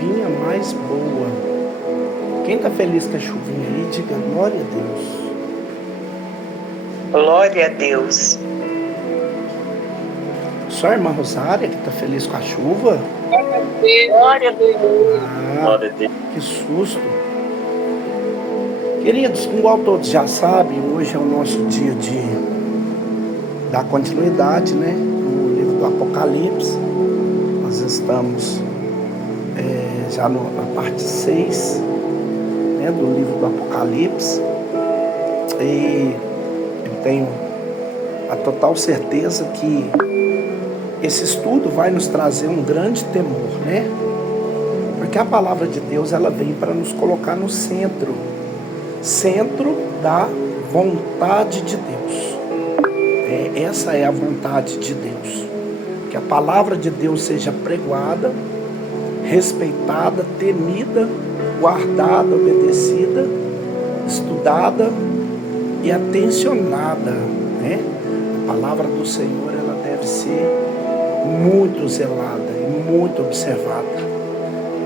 chuvinha mais boa. Quem está feliz com a chuvinha aí, diga glória a Deus. Glória a Deus. Só a irmã Rosária que está feliz com a chuva? Glória a Deus. Glória a Deus. Que susto. Queridos, igual todos já sabem, hoje é o nosso dia de dar continuidade, né? No livro do Apocalipse. Nós estamos já na parte 6, né, do livro do Apocalipse. E eu tenho a total certeza que esse estudo vai nos trazer um grande temor, né? Porque a palavra de Deus, ela vem para nos colocar no centro da vontade de Deus. Essa é a vontade de Deus. Que a palavra de Deus seja pregoada, respeitada, temida, guardada, obedecida, estudada e atencionada, né? A palavra do Senhor, ela deve ser muito zelada e muito observada,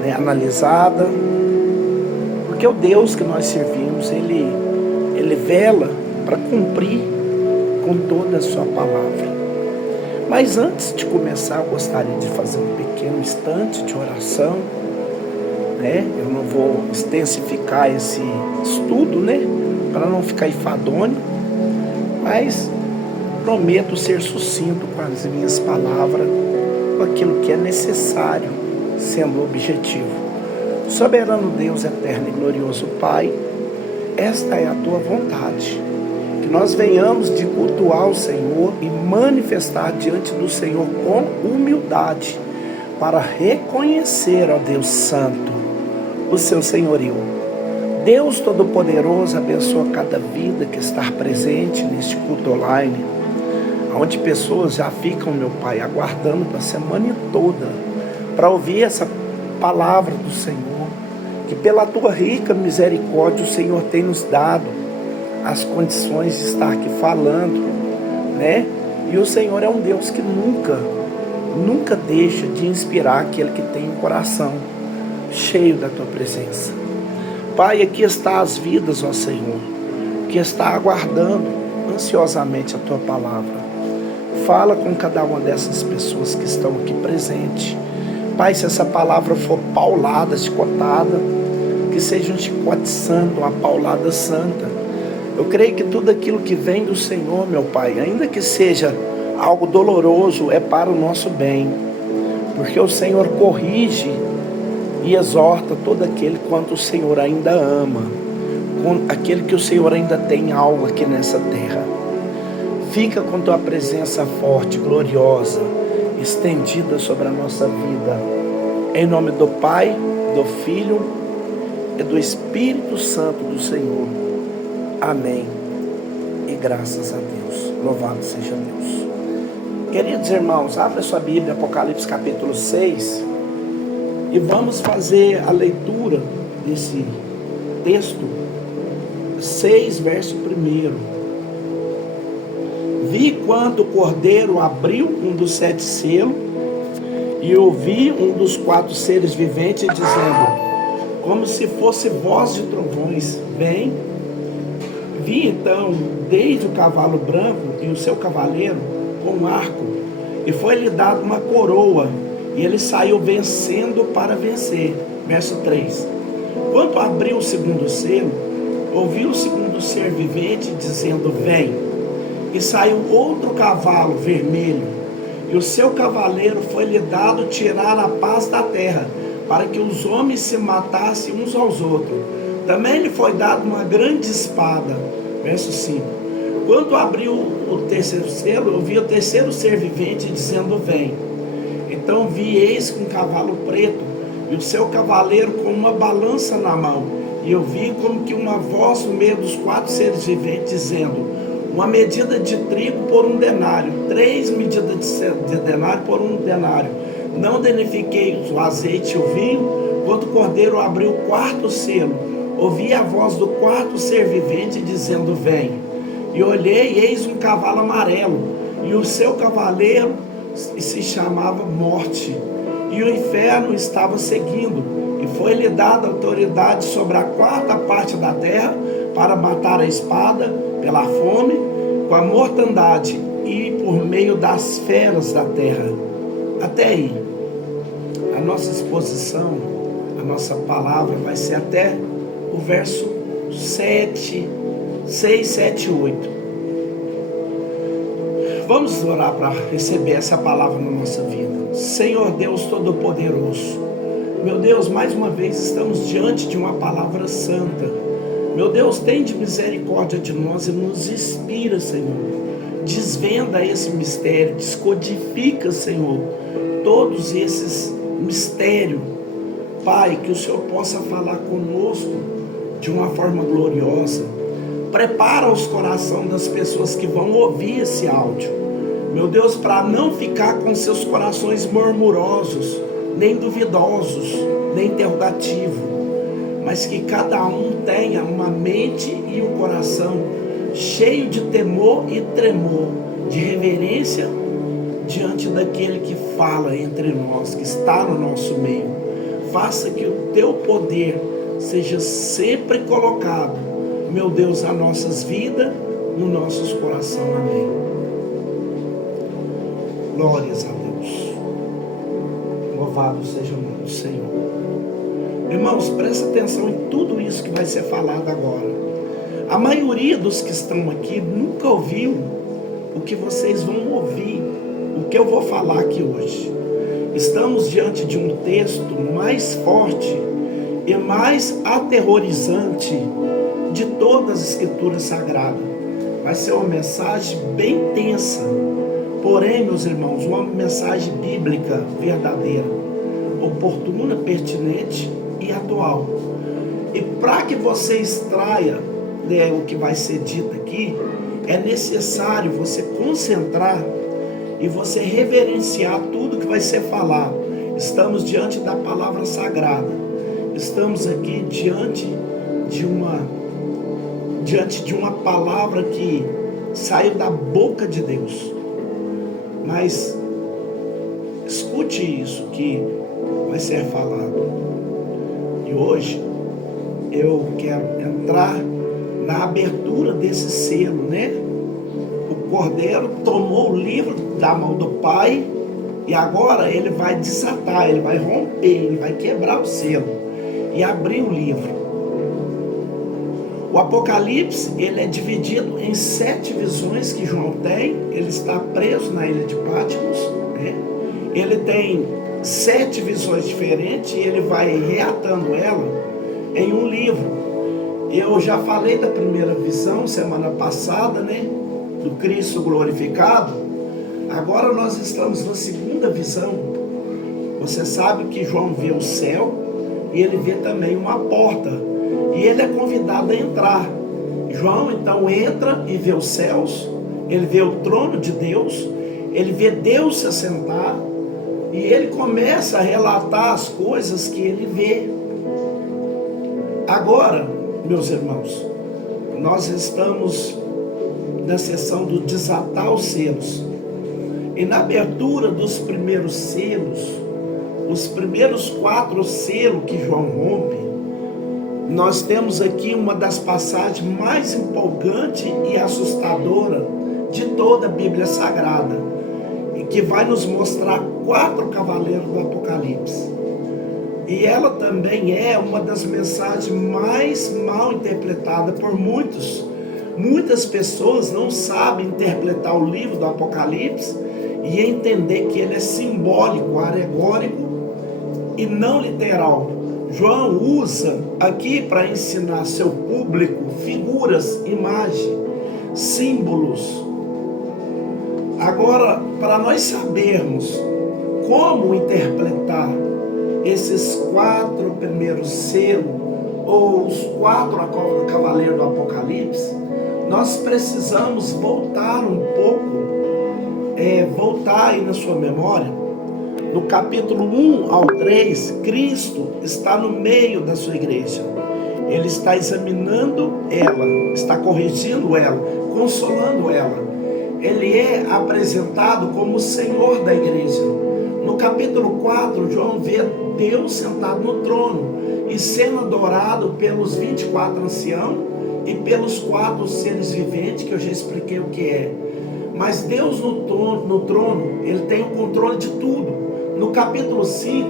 né? Analisada, porque o Deus que nós servimos, ele vela para cumprir com toda a sua palavra. Mas antes de começar, eu gostaria de fazer um pequeno instante de oração, né? Eu não vou extensificar esse estudo, né? Para não ficar enfadonho, mas prometo ser sucinto com as minhas palavras, com aquilo que é necessário, sendo objetivo. Soberano Deus, eterno e glorioso Pai, esta é a tua vontade, que nós venhamos de cultuar o Senhor e manifestar diante do Senhor com humildade, para reconhecer, ó Deus Santo, o seu senhorio. Deus Todo-Poderoso, abençoa cada vida que está presente neste culto online, onde pessoas já ficam, meu Pai, aguardando para a semana toda, para ouvir essa palavra do Senhor, que pela tua rica misericórdia o Senhor tem nos dado as condições de estar aqui falando, né? E o Senhor é um Deus que nunca deixa de inspirar aquele que tem um coração cheio da tua presença. Pai, aqui está as vidas, ó Senhor, que está aguardando ansiosamente a tua palavra. Fala com cada uma dessas pessoas que estão aqui presentes. Pai, se essa palavra for paulada, chicotada, que seja um chicote santo, uma paulada santa. Eu creio que tudo aquilo que vem do Senhor, meu Pai, ainda que seja algo doloroso, é para o nosso bem. Porque o Senhor corrige e exorta todo aquele quanto o Senhor ainda ama, aquele que o Senhor ainda tem algo aqui nessa terra. Fica com tua presença forte, gloriosa, estendida sobre a nossa vida. Em nome do Pai, do Filho e do Espírito Santo do Senhor. Amém. E graças a Deus. Louvado seja Deus. Queridos irmãos, abra sua Bíblia, Apocalipse capítulo 6, e vamos fazer a leitura desse texto, 6, verso 1. Vi quando o Cordeiro abriu um dos 7 selos, e ouvi um dos 4 seres viventes dizendo, como se fosse voz de trovões, vem. Vi então, desde o cavalo branco e o seu cavaleiro, com um arco, e foi-lhe dado uma coroa, e ele saiu vencendo para vencer. Verso 3. Quando abriu o segundo selo, ouvi o segundo ser vivente dizendo, vem. E saiu outro cavalo vermelho, e o seu cavaleiro foi-lhe dado tirar a paz da terra, para que os homens se matassem uns aos outros. Também lhe foi dado uma grande espada. Verso 5. Quando abriu o terceiro selo, eu vi o terceiro ser vivente dizendo, vem. Então vi, eis com um cavalo preto, e o seu cavaleiro com uma balança na mão. E eu vi como que uma voz no meio dos 4 seres viventes dizendo, uma medida de trigo por 1 denário, 3 medidas de denário por 1 denário. Não danifiquei o azeite e o vinho. Quando o Cordeiro abriu o 4º selo, ouvi a voz do 4º ser vivente dizendo, vem. E olhei, e eis um cavalo amarelo, e o seu cavaleiro se chamava Morte, e o inferno estava seguindo, E foi-lhe dada autoridade sobre a quarta parte da terra para matar a espada, pela fome, com a mortandade e por meio das feras da terra. Até aí, a nossa exposição, a nossa palavra vai ser até o verso 6, 7 e 8. Vamos orar para receber essa palavra na nossa vida. Senhor Deus Todo-Poderoso, meu Deus, mais uma vez estamos diante de uma palavra santa. Meu Deus, tem de misericórdia de nós e nos inspira, Senhor. Desvenda esse mistério, descodifica, Senhor, todos esses mistérios. Pai, que o Senhor possa falar conosco de uma forma gloriosa. Prepara os corações das pessoas que vão ouvir esse áudio. Meu Deus, para não ficar com seus corações murmurosos, nem duvidosos, nem interrogativos, mas que cada um tenha uma mente e um coração cheio de temor e tremor, de reverência diante daquele que fala entre nós, que está no nosso meio. Faça que o teu poder seja sempre colocado, meu Deus, nas nossas vidas, nos nossos corações. Amém. Glórias a Deus. Louvado seja o nome do Senhor. Irmãos, presta atenção em tudo isso que vai ser falado agora. A maioria dos que estão aqui nunca ouviu o que vocês vão ouvir, o que eu vou falar aqui hoje. Estamos diante de um texto mais forte e mais aterrorizante de todas as escrituras sagradas. Vai ser uma mensagem bem tensa, porém, meus irmãos, uma mensagem bíblica verdadeira, oportuna, pertinente e atual. E para que você extraia, né, o que vai ser dito aqui, é necessário você concentrar e você reverenciar tudo que vai ser falado. Estamos diante da palavra sagrada. Estamos aqui diante de uma palavra que saiu da boca de Deus. Mas escute isso que vai ser falado. E hoje eu quero entrar na abertura desse selo, né? O Cordeiro tomou o livro da mão do Pai e agora ele vai desatar, ele vai romper, ele vai quebrar o selo e abrir o livro. O Apocalipse, ele é dividido em 7 visões que João tem. Ele está preso na ilha de Patmos, né? Ele tem 7 visões diferentes e ele vai reatando ela em um livro. Eu já falei da primeira visão semana passada, né? Do Cristo glorificado. Agora nós estamos na segunda visão. Você sabe que João vê o céu e ele vê também uma porta. E ele é convidado a entrar. João então entra e vê os céus. Ele vê o trono de Deus. Ele vê Deus se assentar. E ele começa a relatar as coisas que ele vê. Agora, meus irmãos, nós estamos na sessão do desatar os selos. E na abertura dos primeiros selos, os primeiros 4 selos que João rompe, nós temos aqui uma das passagens mais empolgantes e assustadoras de toda a Bíblia Sagrada, e que vai nos mostrar 4 cavaleiros do Apocalipse. E ela também é uma das mensagens mais mal interpretadas por muitos. Muitas pessoas não sabem interpretar o livro do Apocalipse e entender que ele é simbólico, alegórico e não literal. João usa aqui para ensinar seu público figuras, imagens, símbolos. Agora, para nós sabermos como interpretar esses 4 primeiros selos, ou os 4 cavaleiros do Apocalipse, nós precisamos voltar um pouco, voltar aí na sua memória. No capítulo 1 ao 3, Cristo está no meio da sua igreja. Ele está examinando ela, está corrigindo ela, consolando ela. Ele é apresentado como o Senhor da igreja. No capítulo 4, João vê Deus sentado no trono e sendo adorado pelos 24 anciãos e pelos 4 seres viventes, que eu já expliquei o que é. Mas Deus no trono, ele tem o controle de tudo. No capítulo 5,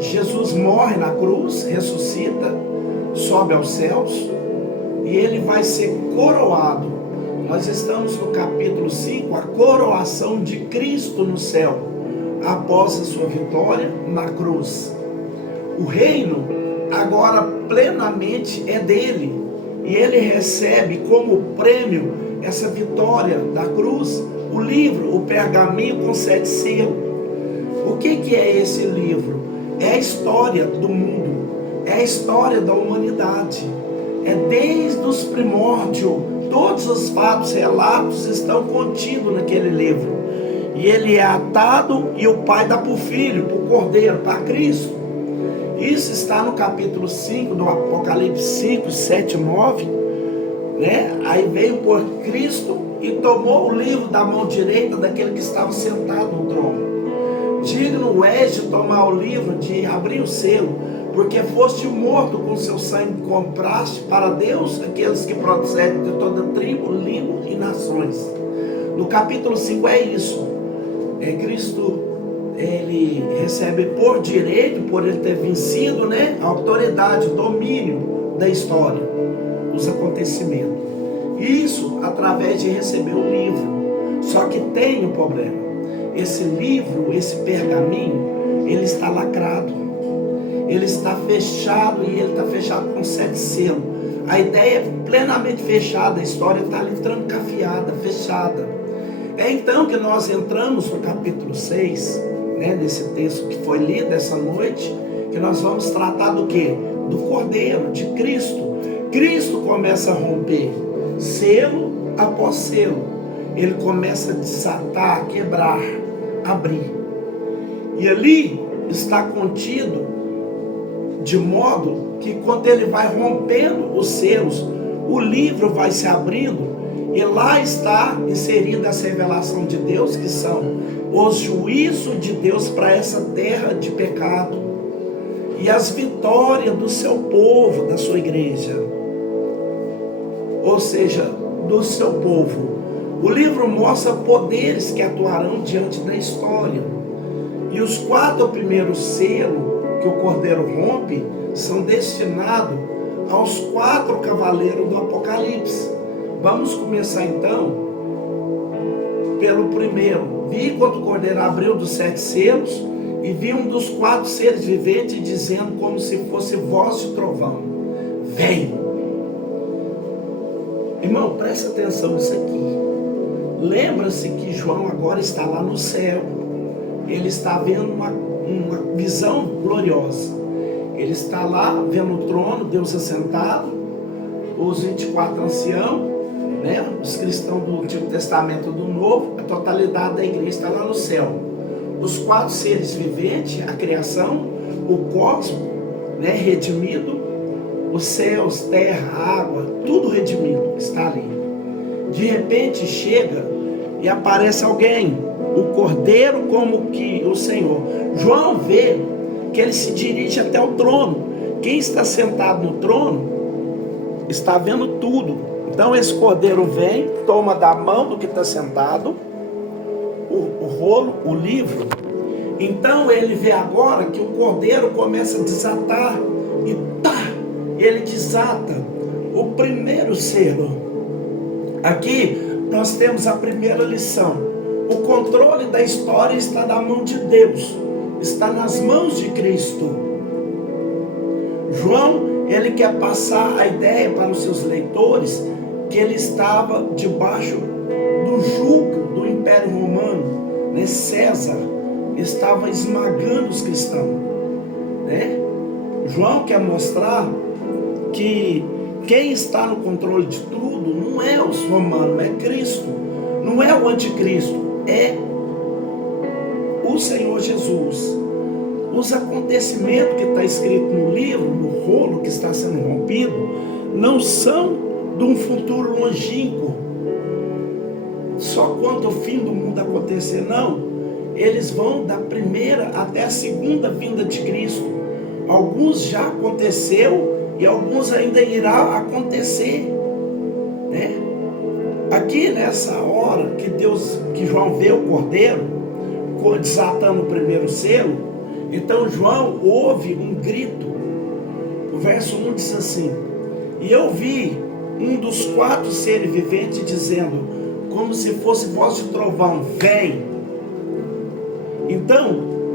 Jesus morre na cruz, ressuscita, sobe aos céus e ele vai ser coroado. Nós estamos no capítulo 5, a coroação de Cristo no céu, após a sua vitória na cruz. O reino agora plenamente é dele, e ele recebe como prêmio essa vitória da cruz, o livro, o pergaminho com 7 selos. O que é esse livro? É a história do mundo, é a história da humanidade, é desde os primórdios, todos os fatos, relatos estão contidos naquele livro, e ele é atado e o Pai dá para o Filho, para o Cordeiro, para Cristo. Isso está no capítulo 5 do Apocalipse 5, 7, 9, né? Aí veio por Cristo e tomou o livro da mão direita daquele que estava sentado no trono. Digno és de tomar o livro, de abrir o selo, porque foste morto, com seu sangue compraste para Deus aqueles que procedem de toda tribo, língua e nações. No capítulo 5 é isso. Cristo, ele recebe por direito, por ele ter vencido, né, a autoridade, o domínio da história, os acontecimentos. Isso através de receber o livro. Só que tem um problema. Esse livro, esse pergaminho, ele está lacrado. Ele está fechado, e ele está fechado com 7 selos. A ideia é plenamente fechada, a história está ali trancafiada, fechada. É então que nós entramos no capítulo 6, né, desse texto que foi lido essa noite, que nós vamos tratar do quê? Do Cordeiro, de Cristo. Cristo começa a romper selo após selo. Ele começa a desatar, quebrar, abrir. E ali está contido, de modo que quando ele vai rompendo os selos, o livro vai se abrindo, e lá está inserida essa revelação de Deus, que são os juízos de Deus para essa terra de pecado, e as vitórias do seu povo, da sua igreja, ou seja, do seu povo. O livro mostra poderes que atuarão diante da história. E os 4 primeiros selos que o Cordeiro rompe são destinados aos 4 cavaleiros do Apocalipse. Vamos começar então pelo primeiro. Vi quando o Cordeiro abriu dos 7 selos, e vi um dos 4 seres viventes dizendo, como se fosse voz de trovão: vem. Irmão, presta atenção nisso aqui. Lembra-se que João agora está lá no céu. Ele está vendo uma visão gloriosa. Ele está lá vendo o trono, Deus assentado, os 24 anciãos, né, os cristãos do Antigo Testamento, do Novo, a totalidade da igreja está lá no céu. Os 4 seres viventes, a criação, o cosmos, né, redimido, os céus, terra, água, tudo redimido, está ali. De repente chega e aparece alguém, o Cordeiro como que o Senhor. João vê que ele se dirige até o trono. Quem está sentado no trono está vendo tudo. Então esse Cordeiro vem, toma da mão do que está sentado o rolo, o livro. Então ele vê agora que o Cordeiro começa a desatar, e ele desata o primeiro selo. Aqui nós temos a primeira lição. O controle da história está na mão de Deus, está nas mãos de Cristo. João, ele quer passar a ideia para os seus leitores que ele estava debaixo do jugo do Império Romano, né? César estava esmagando os cristãos, né? João quer mostrar que quem está no controle de tudo não é os romanos, é Cristo. Não é o anticristo, é o Senhor Jesus. Os acontecimentos que está escrito no livro, no rolo que está sendo rompido, não são de um futuro longínquo, só quando o fim do mundo acontecer, não. eles vão da primeira até a segunda vinda de Cristo. Alguns já aconteceu e alguns ainda irá acontecer, né? Aqui nessa hora que João vê o cordeiro desatando o primeiro selo, então João ouve um grito. O verso 1 diz assim: e eu vi um dos 4 seres viventes dizendo, como se fosse voz de trovão, vem. Então,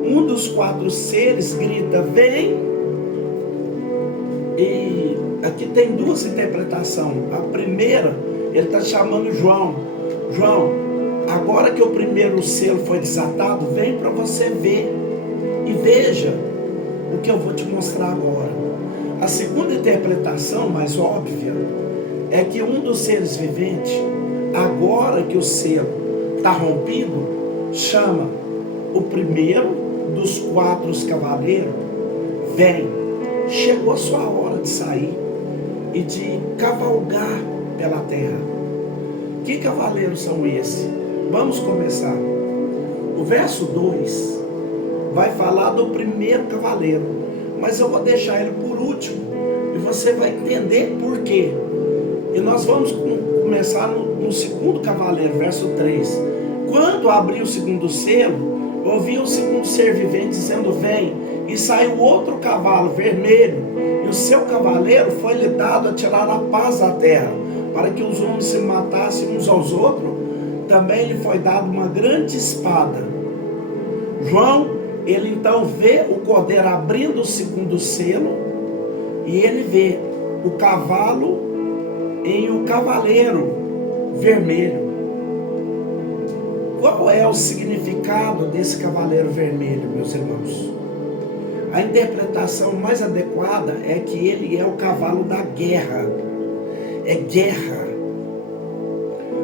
um dos 4 seres grita, vem. E aqui tem 2 interpretações. A primeira, ele está chamando João. João, agora que o primeiro selo foi desatado, vem para você ver. E veja o que eu vou te mostrar agora. A segunda interpretação, mais óbvia, é que um dos seres viventes, agora que o selo está rompido, chama o primeiro dos 4 cavaleiros, vem, chegou a sua hora de sair e de cavalgar pela terra. Que cavaleiros são esses? Vamos começar. O verso 2 vai falar do primeiro cavaleiro, mas eu vou deixar ele por último e você vai entender por quê. E nós vamos começar no segundo cavaleiro, verso 3. Quando abriu o segundo selo, ouvi o segundo ser vivente dizendo, vem. E saiu outro cavalo vermelho, e o seu cavaleiro foi-lhe dado a tirar a paz da terra, para que os homens se matassem uns aos outros. Também lhe foi dado uma grande espada. João, ele então vê o cordeiro abrindo o segundo selo, e ele vê o cavalo e o cavaleiro vermelho. Qual é o significado desse cavaleiro vermelho, meus irmãos? A interpretação mais adequada é que ele é o cavalo da guerra. É guerra.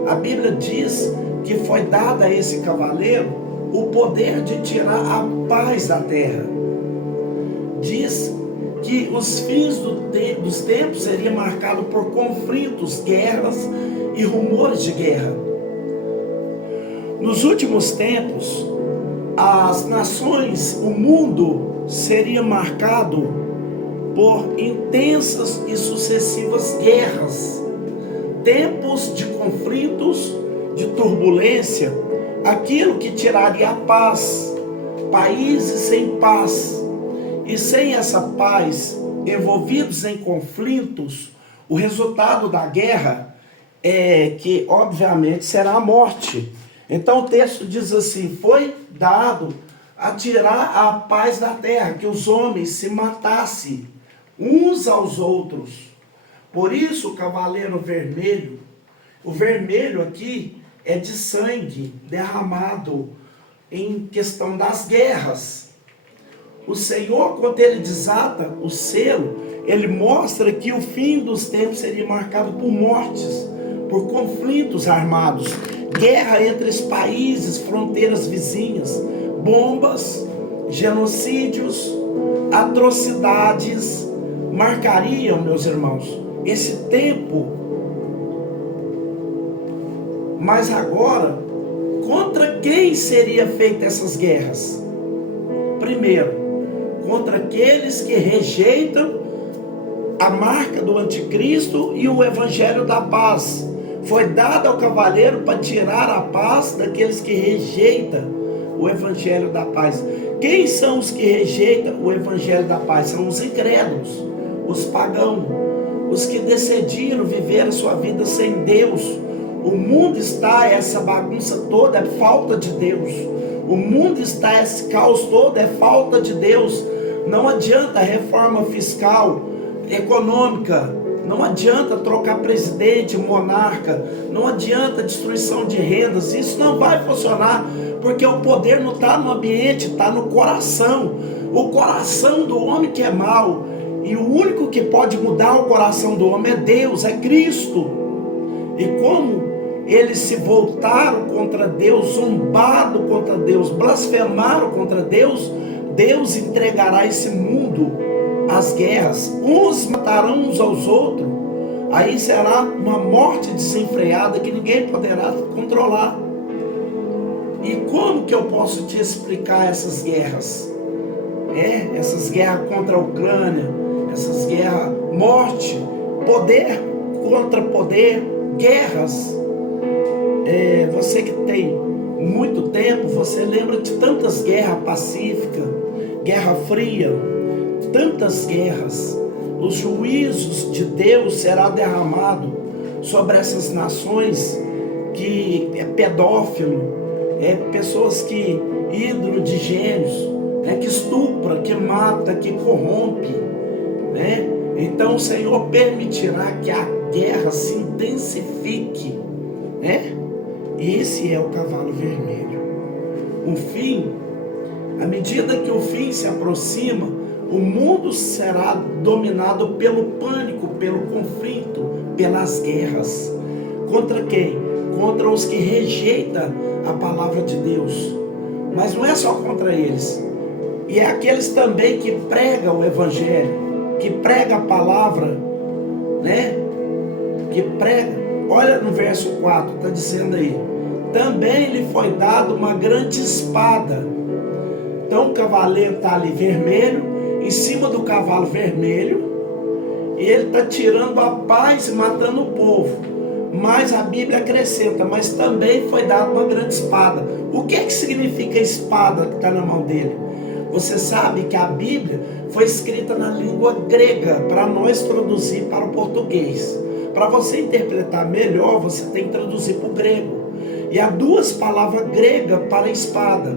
A Bíblia diz que foi dado a esse cavaleiro o poder de tirar a paz da terra. Diz que os fins dos tempos seriam marcados por conflitos, guerras e rumores de guerra. Nos últimos tempos, as nações, o mundo seria marcado por intensas e sucessivas guerras, tempos de conflitos, de turbulência, aquilo que tiraria a paz, países sem paz. E sem essa paz, envolvidos em conflitos, o resultado da guerra é que, obviamente, será a morte. Então o texto diz assim, foi dado a tirar a paz da terra, que os homens se matassem uns aos outros. Por isso o cavaleiro vermelho, o vermelho aqui é de sangue derramado em questão das guerras. O Senhor, quando ele desata o selo, ele mostra que o fim dos tempos seria marcado por mortes, por conflitos armados, guerra entre os países, fronteiras vizinhas, bombas, genocídios, atrocidades, marcariam, meus irmãos, esse tempo. Mas agora, contra quem seria feita essas guerras? Primeiro, contra aqueles que rejeitam a marca do anticristo e o evangelho da paz. Foi dado ao cavaleiro para tirar a paz daqueles que rejeitam o evangelho da paz. Quem são os que rejeitam o evangelho da paz? São os incrédulos, os pagãos, os que decidiram viver a sua vida sem Deus. O mundo está, essa bagunça toda é falta de Deus. O mundo está, esse caos todo é falta de Deus. Não adianta reforma fiscal, econômica, não adianta trocar presidente, monarca, não adianta destruição de rendas, isso não vai funcionar, porque o poder não está no ambiente, está no coração. O coração do homem que é mau, e o único que pode mudar o coração do homem é Deus, é Cristo. E como eles se voltaram contra Deus, zombaram contra Deus, blasfemaram contra Deus, Deus entregará esse mundo às guerras, uns matarão uns aos outros, aí será uma morte desenfreada que ninguém poderá controlar. E como que eu posso te explicar essas guerras? Essas guerras contra a Ucrânia, essas guerras, morte, poder contra poder, guerras. Você que tem muito tempo, você lembra de tantas guerras pacíficas, Guerra Fria, tantas guerras. Os juízos de Deus será derramado sobre essas nações que é pedófilo, pessoas que ídolo de gênios, que estupra, que mata, que corrompe, né? Então o Senhor permitirá que a guerra se intensifique, né? E esse é o cavalo vermelho. O fim, à medida que o fim se aproxima, o mundo será dominado pelo pânico, pelo conflito, pelas guerras. Contra quem? Contra os que rejeitam a palavra de Deus. Mas não é só contra eles. E é aqueles também que pregam o evangelho, que pregam a palavra, né? Que pregam. Olha no verso 4, está dizendo aí: também lhe foi dado uma grande espada. Então o cavaleiro está ali vermelho, em cima do cavalo vermelho, e ele está tirando a paz e matando o povo. Mas a Bíblia acrescenta: mas também foi dada uma grande espada. O que é que significa a espada que está na mão dele? Você sabe que a Bíblia foi escrita na língua grega para nós traduzir para o português. Para você interpretar melhor, você tem que traduzir para o grego. E há duas palavras gregas para espada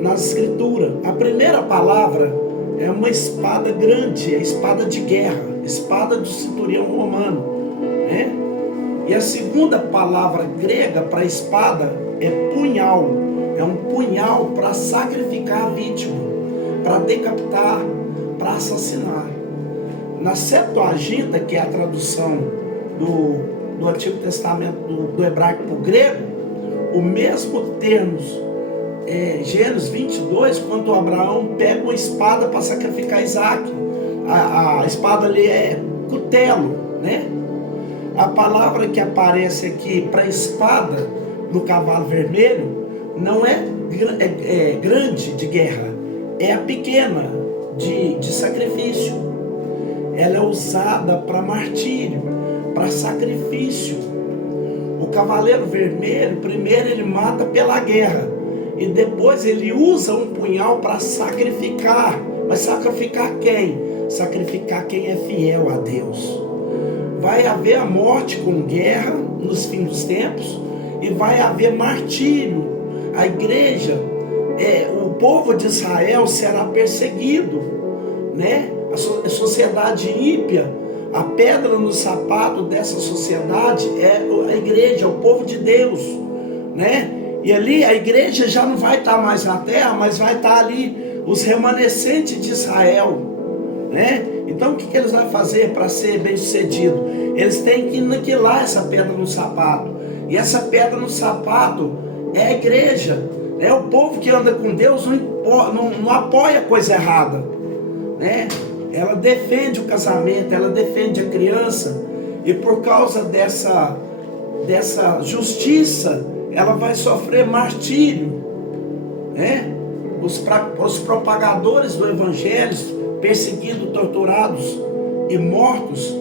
nas escrituras. A primeira palavra é uma espada grande, é espada de guerra, espada do centurião romano, né? E a segunda palavra grega para espada é punhal. É um punhal para sacrificar a vítima, para decapitar, para assassinar. Na Septuaginta, que é a tradução do Antigo Testamento do hebraico para o grego, o mesmo termo, Gênesis 22, quando Abraão pega uma espada para sacrificar Isaac. A espada ali é cutelo, né? A palavra que aparece aqui para espada no cavalo vermelho não é grande de guerra, é a pequena de sacrifício. Ela é usada para martírio, para sacrifício. O cavaleiro vermelho, primeiro ele mata pela guerra, e depois ele usa um punhal para sacrificar. Mas sacrificar quem? Sacrificar quem é fiel a Deus. Vai haver a morte com guerra nos fins dos tempos, e vai haver martírio. A igreja, o povo de Israel será perseguido, né? A sociedade ímpia, a pedra no sapato dessa sociedade é a igreja, o povo de Deus, né? E ali a igreja já não vai estar mais na terra, mas vai estar ali os remanescentes de Israel, né? Então o que eles vão fazer para ser bem sucedido? Eles têm que aniquilar essa pedra no sapato. E essa pedra no sapato é a igreja, né? O povo que anda com Deus não apoia coisa errada, né? Ela defende o casamento, ela defende a criança, e por causa dessa justiça, ela vai sofrer martírio, né? Os propagadores do evangelho, perseguidos, torturados e mortos,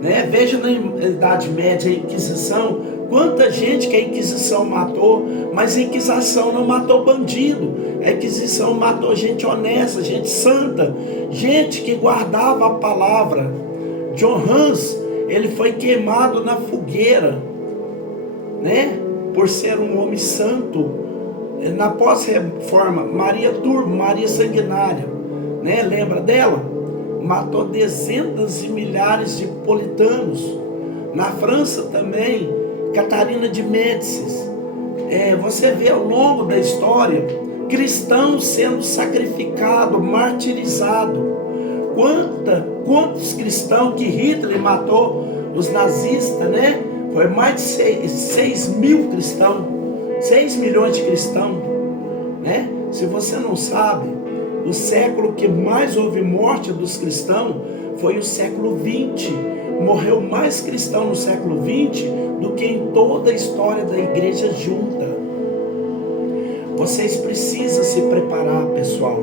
né? Veja na Idade Média, a Inquisição, quanta gente que a Inquisição matou, mas a Inquisição não matou bandido, a Inquisição matou gente honesta, gente santa, gente que guardava a palavra. John Hus, ele foi queimado na fogueira, né? Por ser um homem santo. Na pós-reforma, Maria Turbo, Maria Sanguinária, né? Lembra dela? Matou dezenas de milhares de puritanos. Na França também, Catarina de Médicis. Você vê ao longo da história cristãos sendo sacrificados, martirizados. Quantos cristãos que Hitler matou, os nazistas, né? Foi mais de 6 mil cristãos, 6 milhões de cristãos, né? Se você não sabe, o século que mais houve morte dos cristãos foi o século 20. Morreu mais cristão no século 20 do que em toda a história da igreja junta. Vocês precisam se preparar, pessoal.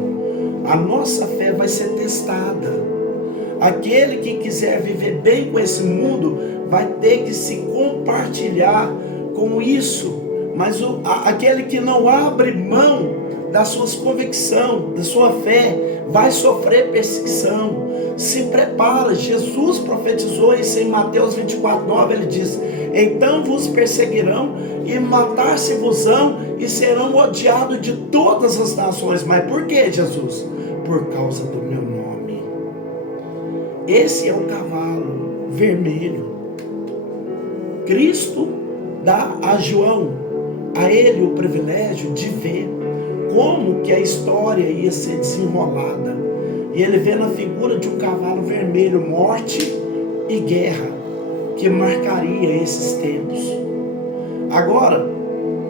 A nossa fé vai ser testada. Aquele que quiser viver bem com esse mundo vai ter que se compartilhar com isso. Mas aquele que não abre mão das suas convicções, da sua fé, vai sofrer perseguição. Se prepara. Jesus profetizou isso em Mateus 24:9. Ele diz: então vos perseguirão e matar-se-vos-ão e serão odiados de todas as nações. Mas por que, Jesus? Por causa do meu nome. Esse é o cavalo vermelho. Cristo dá a João, a ele, o privilégio de ver como que a história ia ser desenrolada. E ele vê na figura de um cavalo vermelho morte e guerra, que marcaria esses tempos. Agora,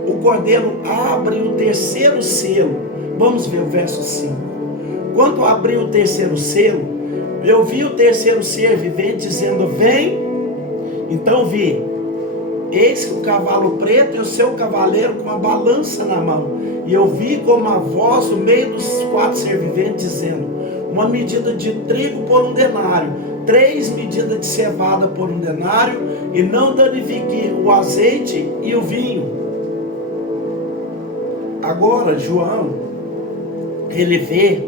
o cordeiro abre o terceiro selo. Vamos ver o verso 5. Quando abriu o terceiro selo, eu vi o terceiro ser vivente dizendo: vem. Então vi, eis que o cavalo preto e o seu cavaleiro com a balança na mão. E eu vi como a voz no meio dos 4 seres viventes dizendo: uma medida de trigo por 1 denário, 3 medidas de cevada por 1 denário, e não danifique o azeite e o vinho. Agora João, ele vê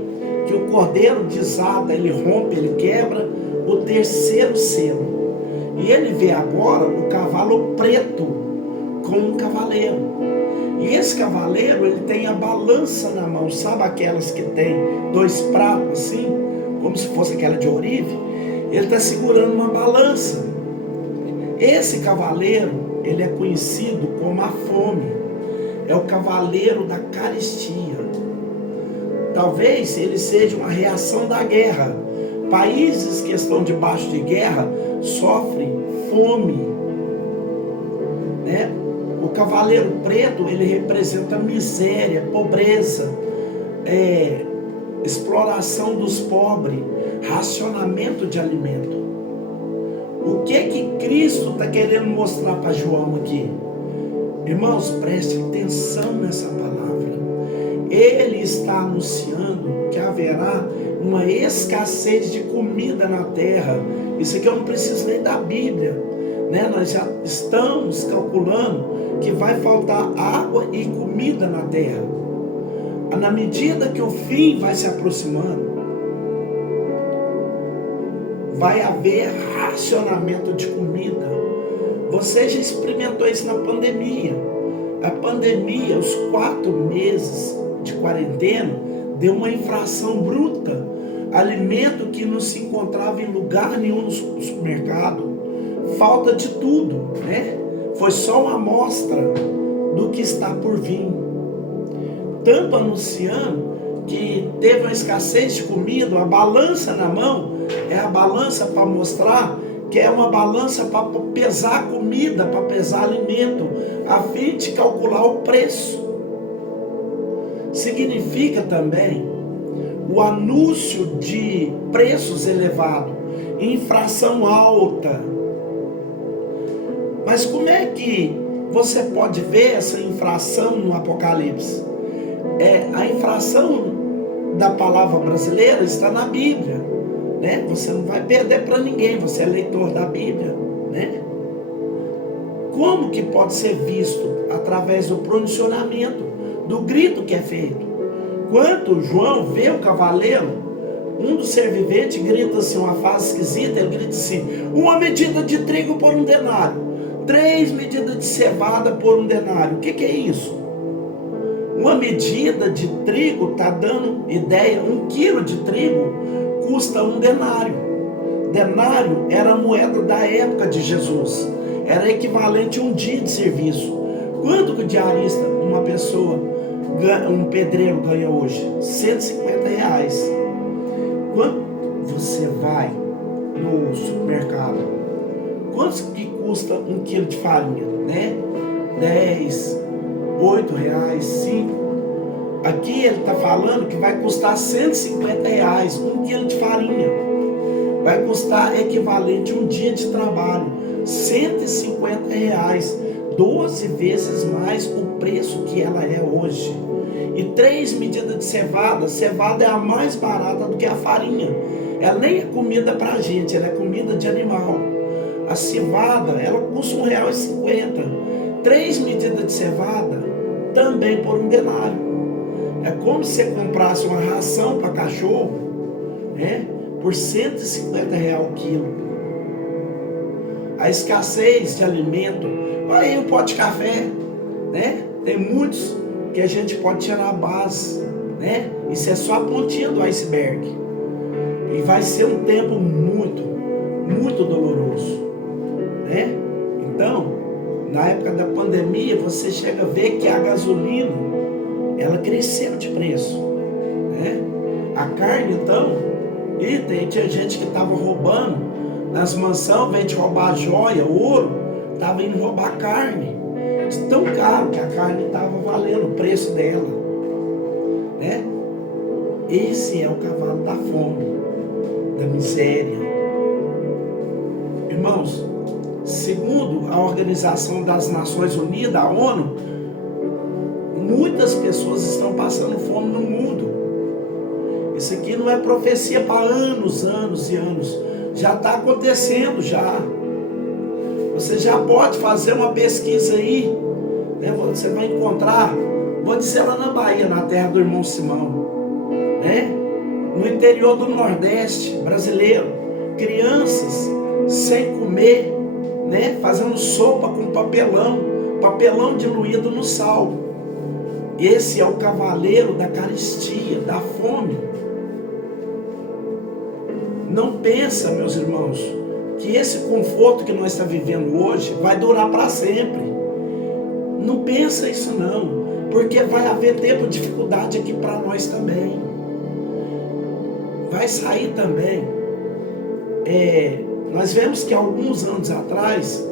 que o cordeiro desata, ele rompe, ele quebra o terceiro selo. E ele vê agora o cavalo preto com um cavaleiro. E esse cavaleiro, ele tem a balança na mão. Sabe aquelas que tem 2 pratos assim, como se fosse aquela de orive? Ele está segurando uma balança. Esse cavaleiro, ele é conhecido como a fome. É o cavaleiro da carestia. Talvez ele seja uma reação da guerra. Países que estão debaixo de guerra sofrem fome, né? O cavaleiro preto, ele representa miséria, pobreza, exploração dos pobres, racionamento de alimento. O que Cristo está querendo mostrar para João aqui? Irmãos, preste atenção nessa palavra. Ele está anunciando que haverá uma escassez de comida na terra. Isso aqui eu não preciso nem da Bíblia, né? Nós já estamos calculando que vai faltar água e comida na terra. Na medida que o fim vai se aproximando, vai haver racionamento de comida. Você já experimentou isso na pandemia. A pandemia, os 4 meses de quarentena, deu uma inflação bruta. Alimento que não se encontrava em lugar nenhum no supermercado. Falta de tudo, né? Foi só uma amostra do que está por vir. Tanto anunciando que teve uma escassez de comida, a balança na mão é a balança para mostrar que é uma balança para pesar comida, para pesar alimento, a fim de calcular o preço. Significa também o anúncio de preços elevados, inflação alta. Mas como é que você pode ver essa inflação no Apocalipse? A inflação da palavra brasileira está na Bíblia, né? Você não vai perder para ninguém, você é leitor da Bíblia, né? Como que pode ser visto? Através do pronunciamento, do grito que é feito. Quando João vê o cavaleiro, um dos seres viventes grita assim, uma frase esquisita, ele grita assim: uma medida de trigo por 1 denário, 3 medidas de cevada por 1 denário. O que é isso? Uma medida de trigo está dando ideia, 1 quilo de trigo custa 1 denário. Denário era a moeda da época de Jesus, era equivalente a 1 dia de serviço. Quanto que o diarista, uma pessoa, um pedreiro ganha hoje? R$150. Quando você vai no supermercado, quanto que custa 1 quilo de farinha, né? 10, 8 reais, 5. Aqui ele está falando que vai custar R$150, 1 quilo de farinha. Vai custar equivalente a 1 dia de trabalho, R$150, 12 vezes mais o preço que ela é hoje. e 3 medidas de cevada. Cevada é a mais barata do que a farinha. Ela nem é comida pra gente, ela é comida de animal. A cevada, ela custa R$1,50. 3 medidas de cevada, também por um denário. É como se você comprasse uma ração para cachorro, né, por R$150 o quilo. A escassez de alimento, olha aí o pote de café, né? Tem muitos que a gente pode tirar a base, né? Isso é só a pontinha do iceberg. E vai ser um tempo muito, muito doloroso, né? Então, na época da pandemia, você chega a ver que a gasolina, ela cresceu de preço, né? A carne, então, e tinha gente que estava roubando nas mansões, veio de roubar joia, ouro, estava indo roubar carne, de tão caro que a carne estava valendo o preço dela, né? Esse é o cavalo da fome, da miséria. Irmãos, segundo a Organização das Nações Unidas, a ONU, muitas pessoas estão passando fome no mundo. Isso aqui não é profecia para anos, anos e anos. Já está acontecendo já. Você já pode fazer uma pesquisa aí, né? Você vai encontrar, vou dizer lá na Bahia, na terra do irmão Simão, né? No interior do Nordeste brasileiro, crianças sem comer, né? Fazendo sopa com papelão diluído no sal. Esse é o cavaleiro da carestia, da fome. Não pensa, meus irmãos, que esse conforto que nós estamos vivendo hoje vai durar para sempre. Não pensa isso não, porque vai haver tempo de dificuldade aqui para nós também. Vai sair também. Nós vemos que alguns anos atrás,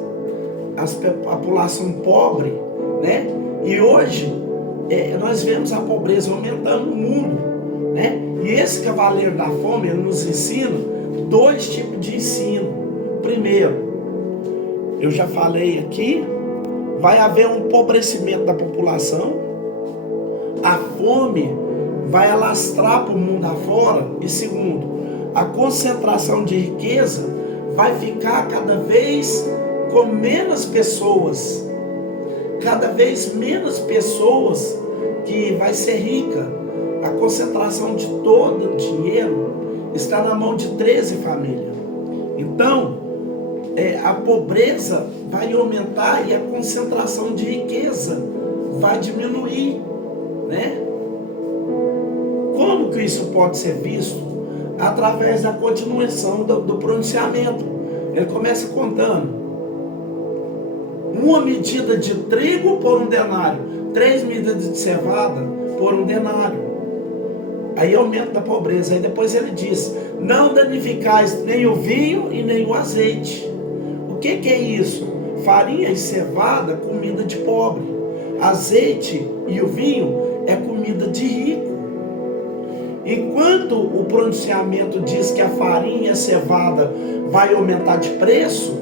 a população pobre, né? E hoje, nós vemos a pobreza aumentando no mundo, né? E esse cavaleiro da fome, ele nos ensina 2 tipos de ensino. Primeiro, eu já falei aqui, vai haver um empobrecimento da população, a fome vai alastrar para o mundo afora. E segundo, a concentração de riqueza vai ficar cada vez com menos pessoas, cada vez menos pessoas que vai ser rica. A concentração de todo o dinheiro está na mão de 13 famílias. Então, a pobreza vai aumentar e a concentração de riqueza vai diminuir, né? Como que isso pode ser visto? Através da continuação do pronunciamento. Ele começa contando: uma medida de trigo por um denário, 3 medidas de cevada por um denário. Aí aumento da pobreza. Aí depois ele diz: não danificais nem o vinho e nem o azeite. O que é isso? Farinha e cevada, comida de pobre. Azeite e o vinho é comida de rico. Enquanto o pronunciamento diz que a farinha e a cevada vai aumentar de preço,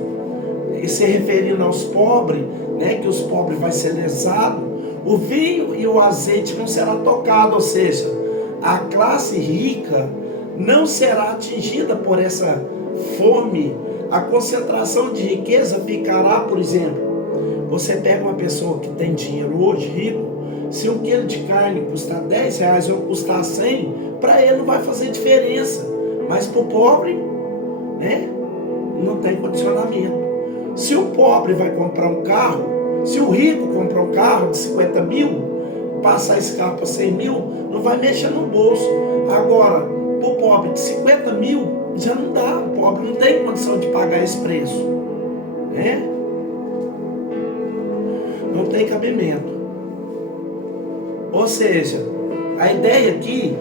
e se referindo aos pobres, né, que os pobres vai ser lesado, o vinho e o azeite não será tocado, ou seja, a classe rica não será atingida por essa fome. A concentração de riqueza ficará, por exemplo, você pega uma pessoa que tem dinheiro hoje, rico, se 1 quilo de carne custar R$10 ou custar 100, para ele não vai fazer diferença. Mas para o pobre, né, não tem condicionamento. Se o pobre vai comprar um carro, se o rico comprar um carro de 50 mil, passar esse carro para 100 mil, não vai mexer no bolso. Agora, o pobre de 50 mil, já não dá. O pobre não tem condição de pagar esse preço, né? Não tem cabimento. Ou seja, a ideia aqui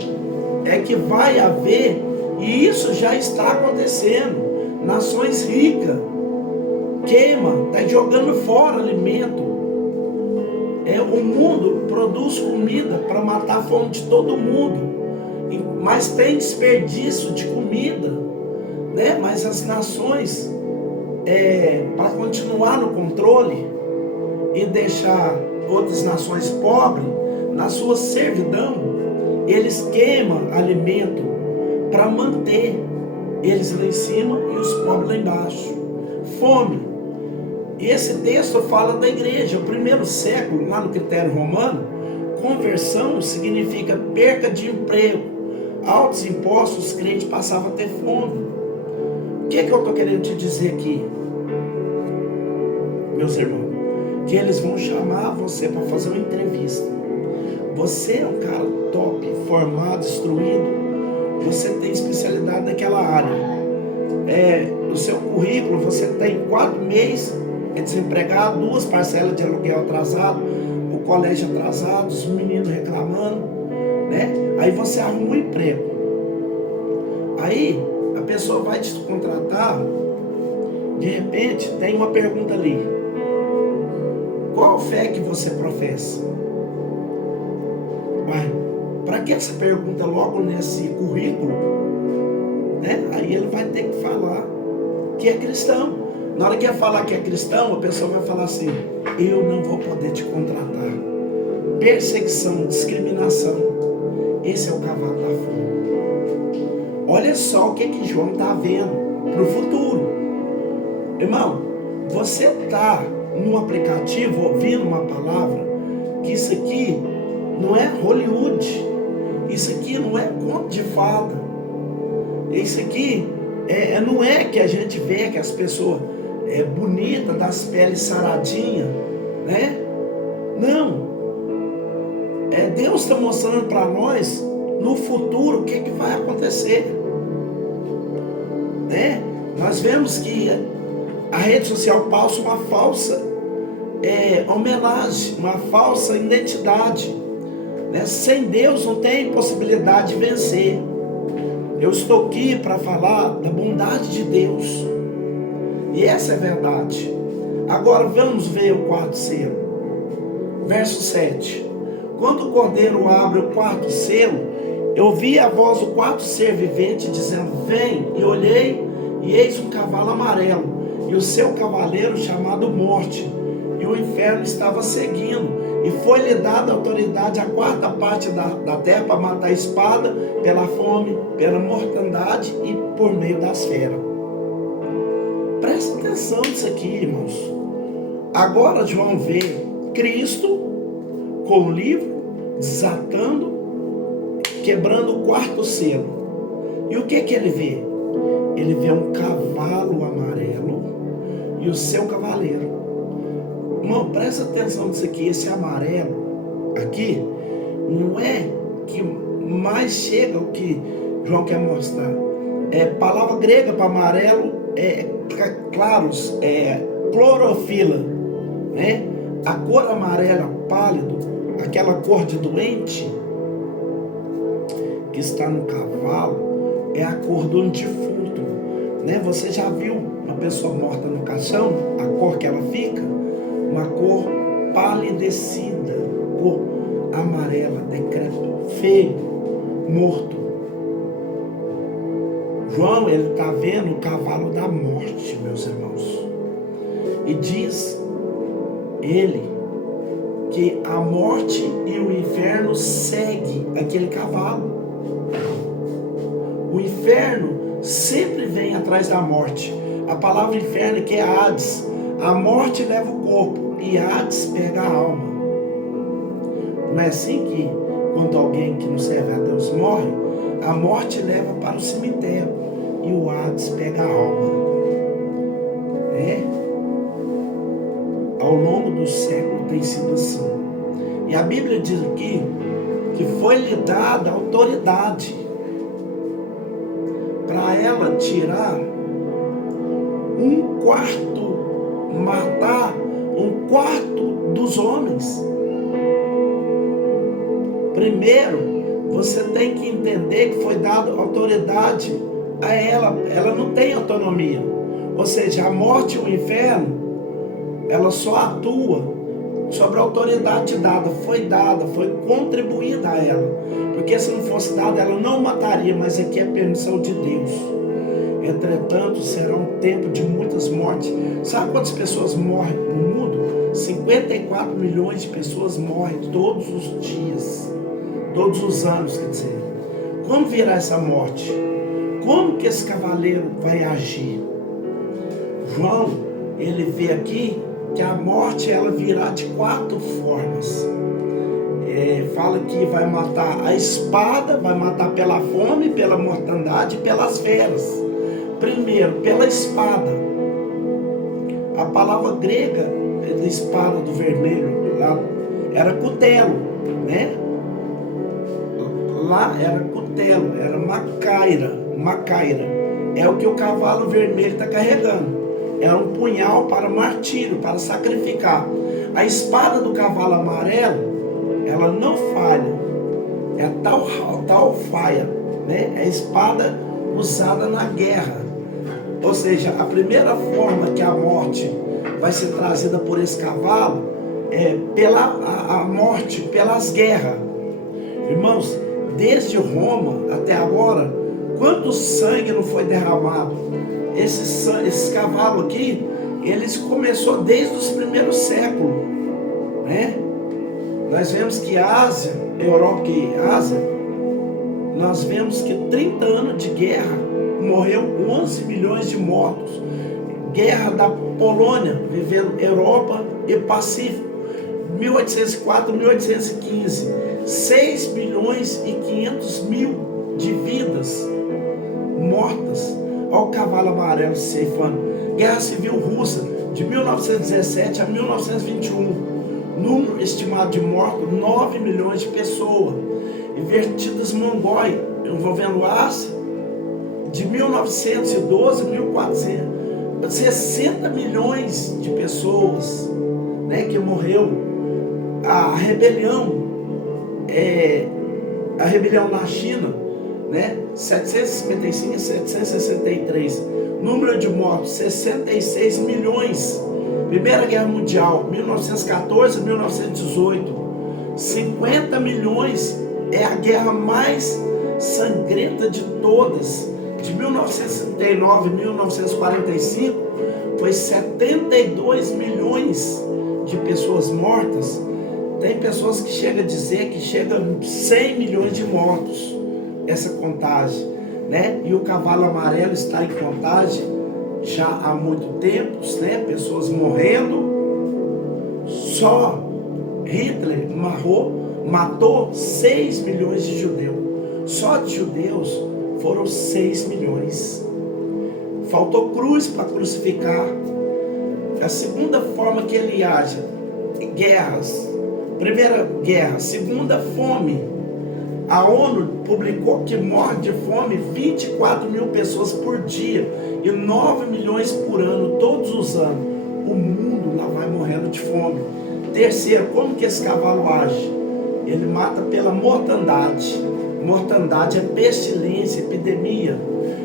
é que vai haver, e isso já está acontecendo, nações ricas queima, está jogando fora alimento. O mundo produz comida para matar a fome de todo mundo, mas tem desperdício de comida, né? Mas as nações, para continuar no controle e deixar outras nações pobres, na sua servidão, eles queimam alimento para manter eles lá em cima e os pobres lá embaixo. Fome. E esse texto fala da igreja. O primeiro século, lá no critério romano, conversão significa perca de emprego, altos impostos, os crentes passavam a ter fome. O que é que eu estou querendo te dizer aqui, meus irmãos? Que eles vão chamar você para fazer uma entrevista. Você é um cara top, formado, instruído, você tem especialidade naquela área. O seu currículo, você tem 4 meses desempregado, 2 parcelas de aluguel atrasado, o colégio atrasado, os meninos reclamando, né? Aí você arruma um emprego. Aí a pessoa vai te contratar, de repente tem uma pergunta ali: qual fé que você professa? Para que essa pergunta logo nesse currículo, né? Aí ele vai ter que falar que é cristão. Na hora que ele falar que é cristão, a pessoa vai falar assim: eu não vou poder te contratar. Perseguição, discriminação. Esse é o cavalo da fome. Olha só o que João está vendo para o futuro. Irmão, você está num aplicativo ouvindo uma palavra, que isso aqui não é Hollywood, isso aqui não é conto de fada, isso aqui não é que a gente vê que as pessoas bonitas, das peles saradinhas, né? Não. Deus está mostrando para nós no futuro o que vai acontecer, né? Nós vemos que a rede social passa uma falsa homenagem, uma falsa identidade, né? Sem Deus não tem possibilidade de vencer. Eu estou aqui para falar da bondade de Deus, e essa é a verdade. Agora vamos ver o quarto selo, verso 7. Quando o cordeiro abre o quarto selo, eu ouvi a voz do quarto ser vivente dizendo: vem. E olhei, e eis um cavalo amarelo, e o seu cavaleiro chamado Morte, e o inferno estava seguindo, e foi-lhe dada autoridade a 4ª parte da terra para matar a espada, pela fome, pela mortandade e por meio das feras. Presta atenção nisso aqui, irmãos. Agora João vê Cristo com o livro, desatando, quebrando o quarto selo. E o que ele vê? Ele vê um cavalo amarelo e o seu cavaleiro. Irmão, presta atenção nisso aqui. Esse amarelo aqui não é que mais chega o que João quer mostrar. Palavra grega para amarelo claros, clorofila, né? A cor amarela pálido, aquela cor de doente que está no cavalo, é a cor do defunto, né? Você já viu uma pessoa morta no caixão? A cor que ela fica? Uma cor palidecida, cor amarela, decrépito, feio, morto. João, ele está vendo o cavalo da morte, meus irmãos. E diz ele que a morte e o inferno seguem aquele cavalo. O inferno sempre vem atrás da morte. A palavra inferno que é Hades. A morte leva o corpo e Hades pega a alma. Não é assim que quando alguém que não serve a Deus morre, a morte leva para o cemitério e o Hades pega a alma. Ao longo do século tem sido assim. E a Bíblia diz aqui que foi-lhe dada autoridade para ela tirar 1/4, matar 1/4 dos homens. Primeiro, você tem que entender que foi dada autoridade a ela. Ela não tem autonomia. Ou seja, a morte e o inferno, ela só atua sobre a autoridade dada, foi contribuída a ela. Porque se não fosse dada, ela não mataria, mas aqui é permissão de Deus. Entretanto, será um tempo de muitas mortes. Sabe quantas pessoas morrem no mundo? 54 milhões de pessoas morrem todos os dias, todos os anos, quer dizer. Como virá essa morte? Como que esse cavaleiro vai agir? João, ele vê aqui que a morte ela virá de 4 formas. Fala que vai matar a espada, vai matar pela fome, pela mortandade e pelas feras. Primeiro, pela espada. A palavra grega da espada do vermelho lá era cutelo, né? Lá era cutelo, era macaira. É o que o cavalo vermelho está carregando. É um punhal para martírio, para sacrificar. A espada do cavalo amarelo, ela não falha. É tal falha, né? É a espada usada na guerra. Ou seja, a primeira forma que a morte vai ser trazida por esse cavalo é a morte pelas guerras. Irmãos, desde Roma até agora, quanto sangue não foi derramado? Esses cavalos aqui, eles começou desde os primeiros séculos, né? Nós vemos que Ásia, Europa e Ásia, nós vemos que 30 anos de guerra, morreu 11 milhões de mortos. Guerra da Polônia, vivendo Europa e Pacífico, 1804, 1815, 6 milhões e 500 mil de vidas mortas. Olha o cavalo amarelo ceifando. Guerra Civil Russa, de 1917 a 1921. Número estimado de mortos, 9 milhões de pessoas. Invertidas mongóis, envolvendo Ásia, de 1912 a 1400. 60 milhões de pessoas, né, que morreu. A rebelião na China, né, 755 a 763. Número de mortos, 66 milhões. Primeira Guerra Mundial, 1914 a 1918. 50 milhões é a guerra mais sangrenta de todas. De 1939 a 1945, foi 72 milhões de pessoas mortas. Tem pessoas que chegam a dizer que chega a 100 milhões de mortos, essa contagem, né? E o cavalo amarelo está em contagem já há muito tempo, né? Pessoas morrendo. Só Hitler matou 6 milhões de judeus. Só de judeus foram 6 milhões. Faltou cruz para crucificar. A segunda forma que ele age, guerras. Primeira guerra. Segunda, fome. A ONU publicou que morre de fome 24 mil pessoas por dia e 9 milhões por ano, todos os anos. O mundo lá vai morrendo de fome. Terceiro, como que esse cavalo age? Ele mata pela mortandade. Mortandade é pestilência, epidemia.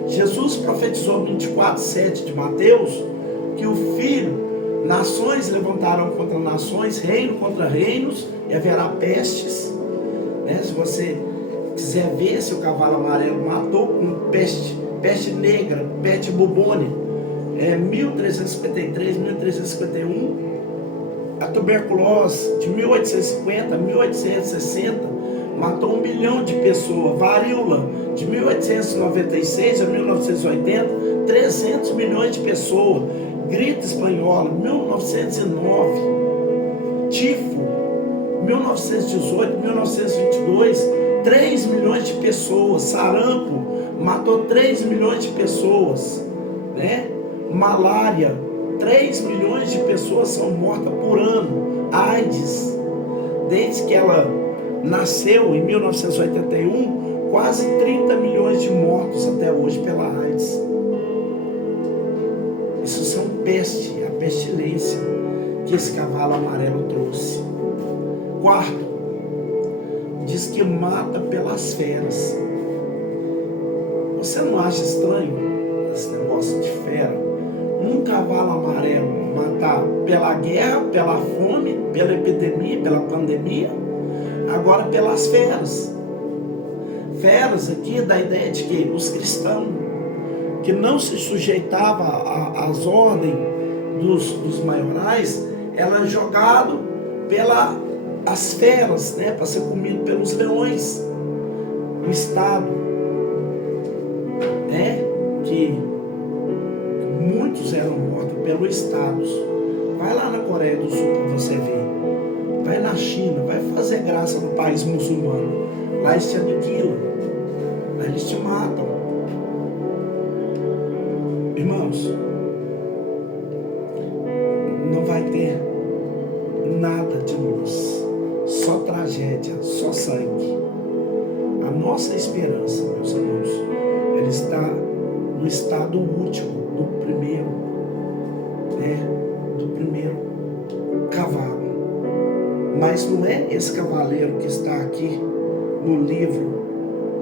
Jesus profetizou 24:7 de Mateus que o Filho, nações levantarão contra nações, reino contra reinos, e haverá pestes, né? Se você quiser ver se o cavalo amarelo matou com peste negra, peste bubônica, 1353, 1351. A tuberculose, de 1850 a 1860, matou 1 milhão de pessoas. Varíola, de 1896 a 1980, 300 milhões de pessoas. Gripe espanhola, 1909. Tifo, 1918, 1922, 3 milhões de pessoas. Sarampo, matou 3 milhões de pessoas, né? Malária, 3 milhões de pessoas são mortas por ano. AIDS, desde que ela nasceu em 1981, quase 30 milhões de mortos até hoje pela AIDS. Isso são peste, a pestilência que esse cavalo amarelo trouxe. Quarto, diz que mata pelas feras. Você não acha estranho esse negócio de fera? Um cavalo amarelo matar pela guerra, pela fome, pela epidemia, pela pandemia, agora pelas feras. Feras aqui dá a ideia de que os cristãos que não se sujeitavam às ordens dos maiorais, ela é jogado pelas feras, né, para ser comido pelos leões. Um estado, né, que muitos eram mortos pelos estados. Vai lá na Coreia do Sul para você ver. Vai na China, vai fazer graça no país muçulmano. Lá eles te aniquilam, lá eles te matam. Irmãos, não vai ter nada de luz, só tragédia, só sangue. A nossa esperança, meus irmãos, ela está no estado último do primeiro, do primeiro cavalo. Mas não é esse cavaleiro que está aqui no livro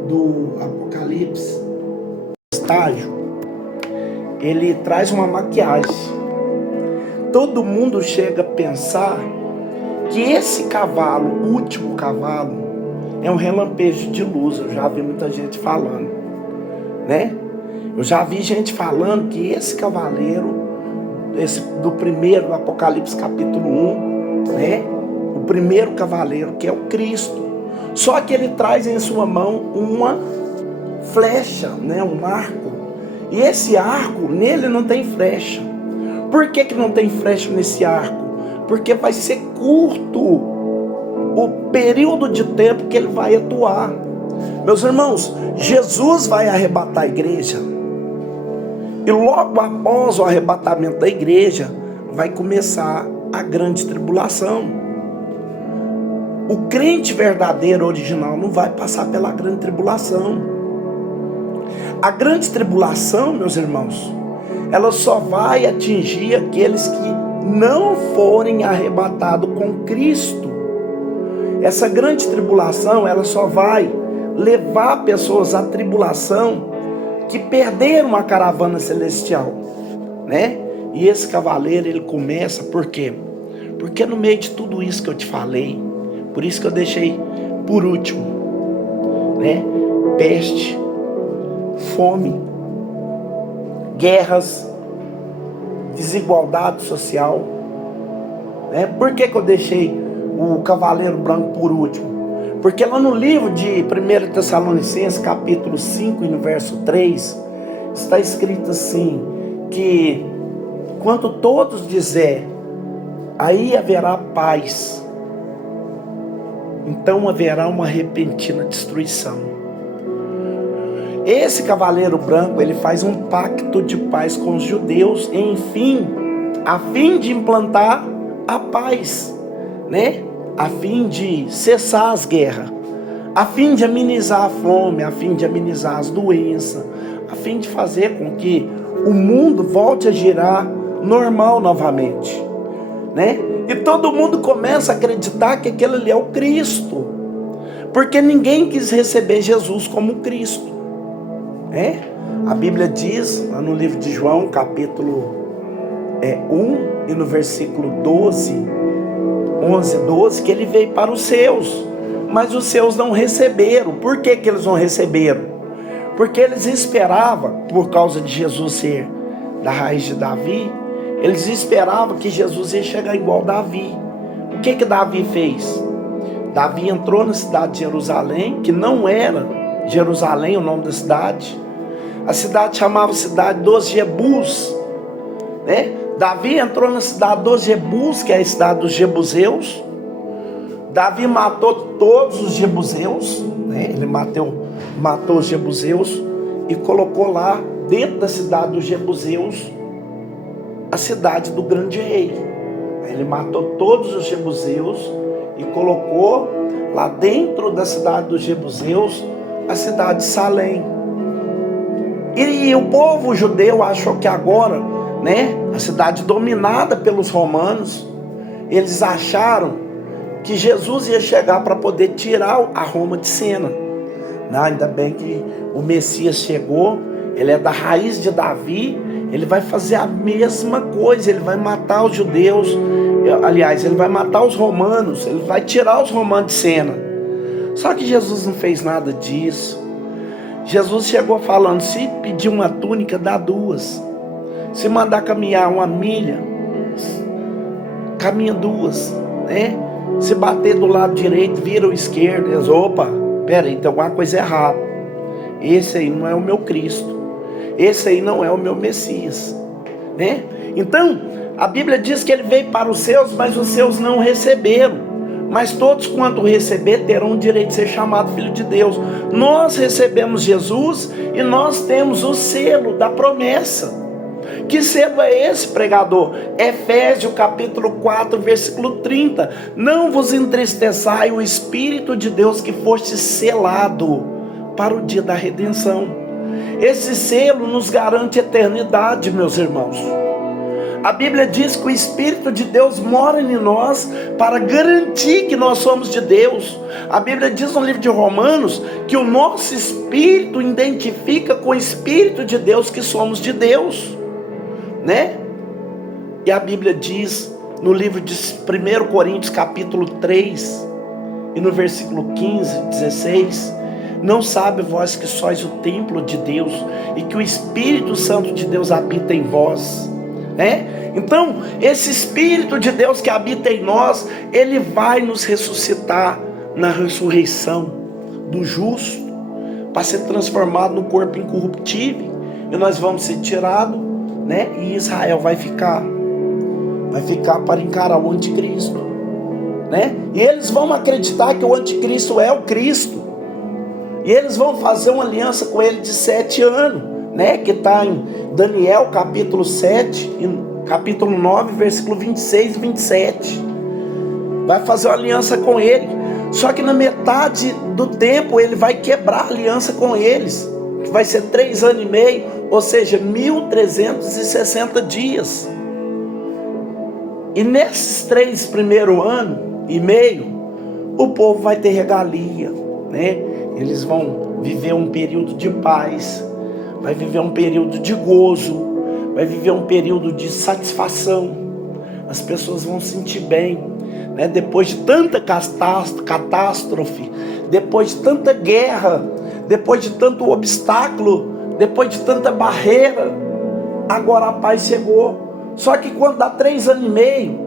do Apocalipse. Estágio, ele traz uma maquiagem. Todo mundo chega a pensar que esse cavalo, o último cavalo, é um relampejo de luz. Eu já vi muita gente falando, né? Eu já vi gente falando que esse cavaleiro, esse do primeiro do Apocalipse capítulo 1, né? O primeiro cavaleiro, que é o Cristo. Só que ele traz em sua mão uma flecha, né? Um arco. E esse arco, nele não tem flecha. Por que não tem flecha nesse arco? Porque vai ser curto o período de tempo que ele vai atuar. Meus irmãos, Jesus vai arrebatar a igreja. E logo após o arrebatamento da igreja, vai começar a grande tribulação. O crente verdadeiro, original, não vai passar pela grande tribulação. A grande tribulação, meus irmãos, ela só vai atingir aqueles que não forem arrebatados com Cristo. Essa grande tribulação, ela só vai levar pessoas à tribulação que perderam a caravana celestial, né? E esse cavaleiro, ele começa, por quê? Porque no meio de tudo isso que eu te falei, por isso que eu deixei por último, né? Peste, fome, guerras, desigualdade social, né? Por que eu deixei o cavaleiro branco por último? Porque lá no livro de 1 Tessalonicenses, capítulo 5, e no verso 3, está escrito assim, que quando todos disser, aí haverá paz, então haverá uma repentina destruição. Esse cavaleiro branco, ele faz um pacto de paz com os judeus, enfim, a fim de implantar a paz, né? A fim de cessar as guerras, a fim de amenizar a fome, a fim de amenizar as doenças, a fim de fazer com que o mundo volte a girar normal novamente, né? E todo mundo começa a acreditar que aquele ali é o Cristo, porque ninguém quis receber Jesus como Cristo, né? A Bíblia diz, lá no livro de João, capítulo 1, e no versículo 11, 12, que ele veio para os seus, mas os seus não receberam. Por que eles não receberam? Porque eles esperavam, por causa de Jesus ser da raiz de Davi, eles esperavam que Jesus ia chegar igual Davi. O que Davi fez? Davi entrou na cidade de Jerusalém, que não era Jerusalém o nome da cidade. A cidade chamava cidade dos Jebus, né? Davi entrou na cidade dos Jebus, que é a cidade dos Jebuseus. Davi matou todos os Jebuseus, né? Ele matou os Jebuseus e colocou lá, dentro da cidade dos Jebuseus, a cidade do grande rei. Ele matou todos os Jebuseus e colocou lá dentro da cidade dos Jebuseus a cidade de Salém. E o povo judeu achou que agora, né, a cidade dominada pelos romanos, eles acharam que Jesus ia chegar para poder tirar a Roma de cena. Não, ainda bem que o Messias chegou, ele é da raiz de Davi, ele vai fazer a mesma coisa, ele vai matar os judeus, aliás, ele vai matar os romanos, ele vai tirar os romanos de cena. Só que Jesus não fez nada disso. Jesus chegou falando, se pedir uma túnica, dá duas. Se mandar caminhar 1 milha, caminha duas, né? Se bater do lado direito, vira o esquerdo, eles, opa, peraí, tem alguma coisa errada. Esse aí não é o meu Cristo. Esse aí não é o meu Messias, né? Então, a Bíblia diz que ele veio para os seus, mas os seus não receberam. Mas todos quanto receber terão o direito de ser chamado filho de Deus. Nós recebemos Jesus e nós temos o selo da promessa. Que selo é esse, pregador? Efésios capítulo 4, versículo 30. Não vos entristeçai o Espírito de Deus que foste selado para o dia da redenção. Esse selo nos garante eternidade, meus irmãos. A Bíblia diz que o Espírito de Deus mora em nós para garantir que nós somos de Deus. A Bíblia diz no livro de Romanos que o nosso espírito identifica com o Espírito de Deus que somos de Deus, né? E a Bíblia diz no livro de 1 Coríntios capítulo 3 e no versículo 15, 16: não sabe vós que sois o templo de Deus e que o Espírito Santo de Deus habita em vós? Então, esse Espírito de Deus que habita em nós, ele vai nos ressuscitar na ressurreição do justo, para ser transformado no corpo incorruptível, e nós vamos ser tirados, né? E Israel vai ficar para encarar o anticristo, né? E eles vão acreditar que o anticristo é o Cristo, e eles vão fazer uma aliança com ele de 7 anos, né? Que está em Daniel capítulo 7, capítulo 9, versículo 26 e 27. Vai fazer uma aliança com ele. Só que na metade do tempo ele vai quebrar a aliança com eles, que vai ser 3 anos e meio, ou seja, 1360 dias. E nesses 3 primeiros anos e meio, o povo vai ter regalia, né? Eles vão viver um período de paz, vai viver um período de gozo, vai viver um período de satisfação. As pessoas vão se sentir bem, né? Depois de tanta catástrofe, depois de tanta guerra, depois de tanto obstáculo, depois de tanta barreira, agora a paz chegou. Só que quando dá 3 anos e meio,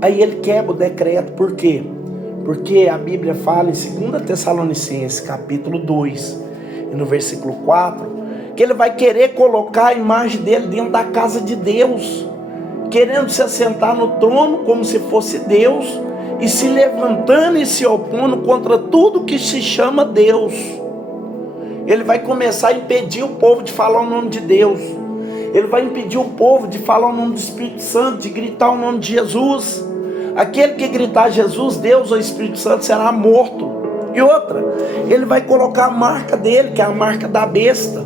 aí ele quebra o decreto. Por quê? Porque a Bíblia fala em 2 Tessalonicenses capítulo 2 e no versículo 4, que ele vai querer colocar a imagem dele dentro da casa de Deus, querendo se assentar no trono como se fosse Deus, e se levantando e se opondo contra tudo que se chama Deus. Ele vai começar a impedir o povo de falar o nome de Deus. Ele vai impedir o povo de falar o nome do Espírito Santo, de gritar o nome de Jesus. Aquele que gritar Jesus, Deus ou Espírito Santo será morto. E outra, ele vai colocar a marca dele, que é a marca da besta.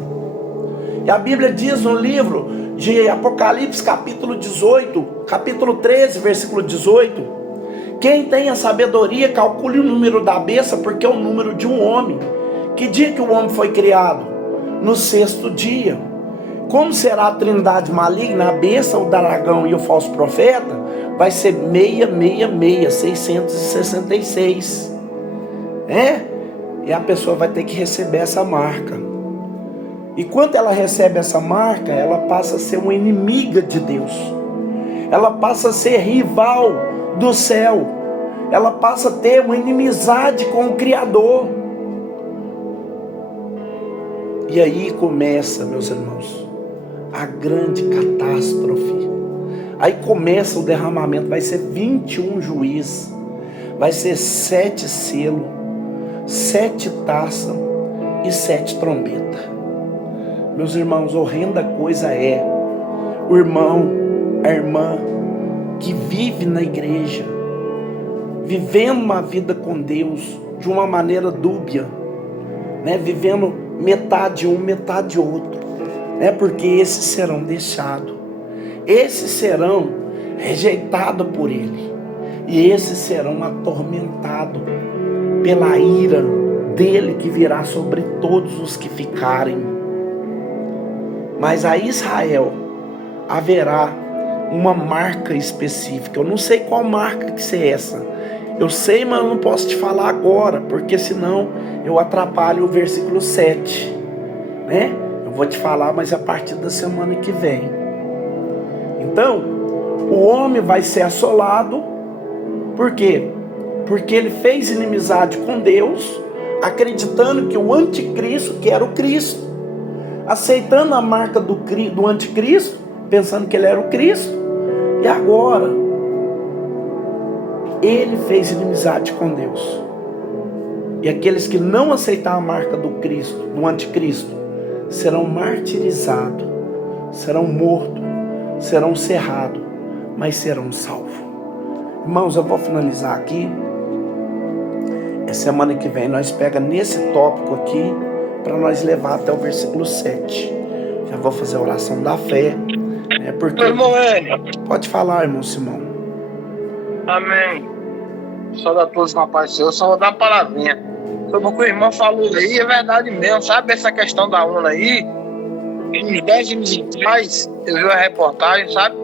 E a Bíblia diz no livro de Apocalipse capítulo 18, capítulo 13, versículo 18: quem tem a sabedoria, calcule o número da besta, porque é o número de um homem. Que dia que o homem foi criado? No 6º dia. Como será a trindade maligna, a besta, o dragão e o falso profeta? Vai ser 666. E a pessoa vai ter que receber essa marca. E quando ela recebe essa marca, ela passa a ser uma inimiga de Deus. Ela passa a ser rival do céu. Ela passa a ter uma inimizade com o Criador. E aí começa, meus irmãos, a grande catástrofe. Aí começa o derramamento. Vai ser 21 juízes. Vai ser 7 selos, 7 taças e 7 trombetas. Meus irmãos, horrenda coisa é o irmão, a irmã que vive na igreja, vivendo uma vida com Deus de uma maneira dúbia, né? Vivendo metade um, metade outro, né? Porque esses serão deixados, esses serão rejeitados por Ele, e esses serão atormentados pela ira dele que virá sobre todos os que ficarem. Mas a Israel haverá uma marca específica. Eu não sei qual marca que é essa. Eu sei, mas eu não posso te falar agora, porque senão eu atrapalho o versículo 7, né? Eu vou te falar, mas a partir da semana que vem. Então, O homem vai ser assolado. Por quê? Porque ele fez inimizade com Deus, acreditando que o anticristo, que era o Cristo, aceitando a marca do anticristo, pensando que ele era o Cristo. E agora, ele fez inimizade com Deus. E aqueles que não aceitar a marca do Cristo, do anticristo, serão martirizados, serão mortos, serão cerrados, mas serão salvos. Irmãos, eu vou finalizar aqui. Semana que vem nós pega nesse tópico aqui para nós levar até o versículo 7. Já vou fazer a oração da fé, né? Porque... Irmão Enio. Pode falar, irmão Simão. Amém. Só da todos na paz do Senhor, só vou dar uma palavrinha. Sobre o que o irmão falou aí, é verdade mesmo. Sabe essa questão da urna aí? Uns 10 anos atrás, eu vi uma reportagem, sabe?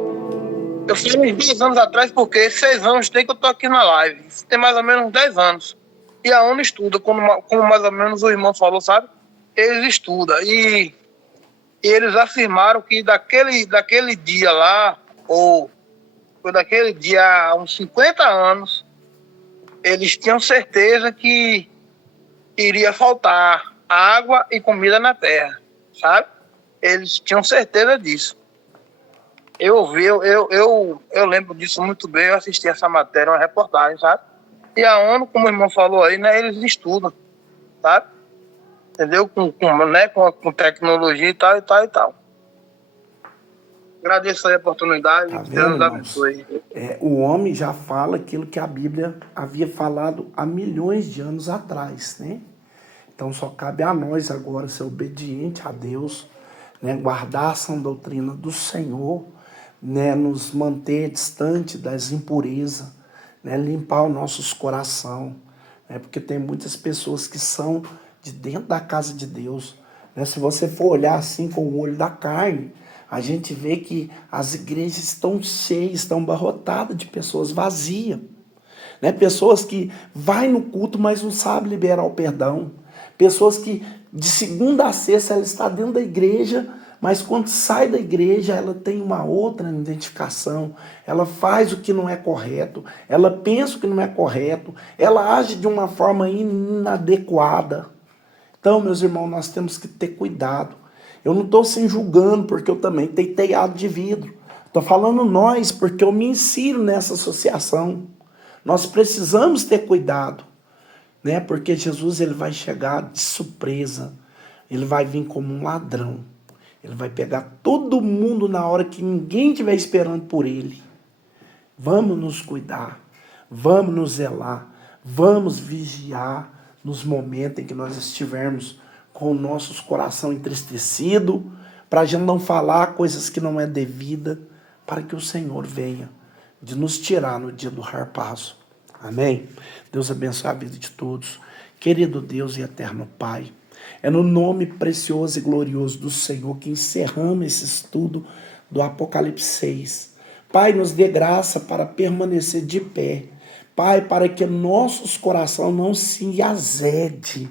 Eu fiz uns 10 anos atrás, porque 6 anos tem que eu tô aqui na live. Tem mais ou menos 10 anos. E a ONU estuda, como mais ou menos o irmão falou, sabe? Eles estudam. E eles afirmaram que daquele dia lá, ou foi daquele dia há uns 50 anos, eles tinham certeza que iria faltar água e comida na terra, sabe? Eles tinham certeza disso. Eu lembro disso muito bem, eu assisti essa matéria, uma reportagem, sabe? E a ONU, como o irmão falou aí, né, eles estudam, sabe? Entendeu? Com tecnologia e tal, e tal, e tal. Agradeço aí a oportunidade. Tá vendo, Deus irmãos? abençoe. O homem já fala aquilo que a Bíblia havia falado há milhões de anos atrás, né? Então só cabe a nós agora ser obediente a Deus, né? Guardar a sã doutrina do Senhor, né? Nos manter distante das impurezas, né? Limpar os nossos corações, né? Porque tem muitas pessoas que são de dentro da casa de Deus, né? Se você for olhar assim com o olho da carne, a gente vê que as igrejas estão cheias, estão abarrotadas de pessoas vazias, né? Pessoas que vai no culto, mas não sabem liberar o perdão. Pessoas que de segunda a sexta ela está dentro da igreja, mas quando sai da igreja ela tem uma outra identificação. Ela faz o que não é correto, ela pensa o que não é correto, ela age de uma forma inadequada. Então, meus irmãos, nós temos que ter cuidado. Eu não estou se julgando, porque eu também tenho telhado de vidro. Estou falando nós, porque eu me insiro nessa associação. Nós precisamos ter cuidado, né? Porque Jesus ele vai chegar de surpresa. Ele vai vir como um ladrão. Ele vai pegar todo mundo na hora que ninguém estiver esperando por ele. Vamos nos cuidar, vamos nos zelar, vamos vigiar nos momentos em que nós estivermos com nossos coração entristecido, para a gente não falar coisas que não é devida, para que o Senhor venha de nos tirar no dia do harpazo. Amém? Deus abençoe a vida de todos. Querido Deus e eterno Pai, é no nome precioso e glorioso do Senhor que encerramos esse estudo do Apocalipse 6. Pai, nos dê graça para permanecer de pé. Pai, para que nossos corações não se azede,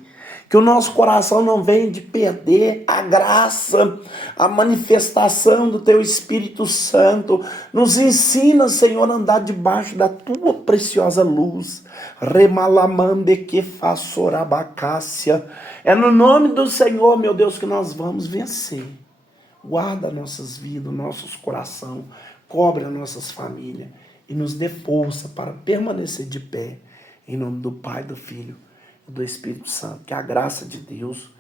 que o nosso coração não venha de perder a graça, a manifestação do Teu Espírito Santo. Nos ensina, Senhor, a andar debaixo da Tua preciosa luz. Remalamande que façorabacácia. É no nome do Senhor, meu Deus, que nós vamos vencer. Guarda nossas vidas, nossos corações, cobre as nossas famílias e nos dê força para permanecer de pé. Em nome do Pai, do Filho do Espírito Santo, que a graça de Deus,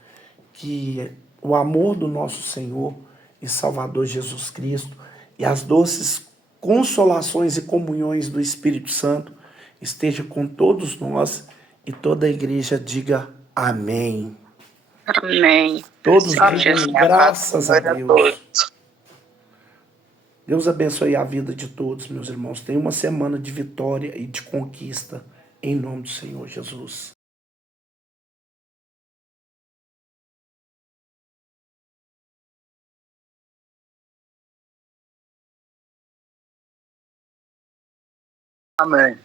que o amor do nosso Senhor e Salvador Jesus Cristo e as doces consolações e comunhões do Espírito Santo esteja com todos nós e toda a igreja diga amém. Amém. Todos digam graças a Deus. Deus abençoe a vida de todos, meus irmãos. Tenha uma semana de vitória e de conquista em nome do Senhor Jesus. Amém.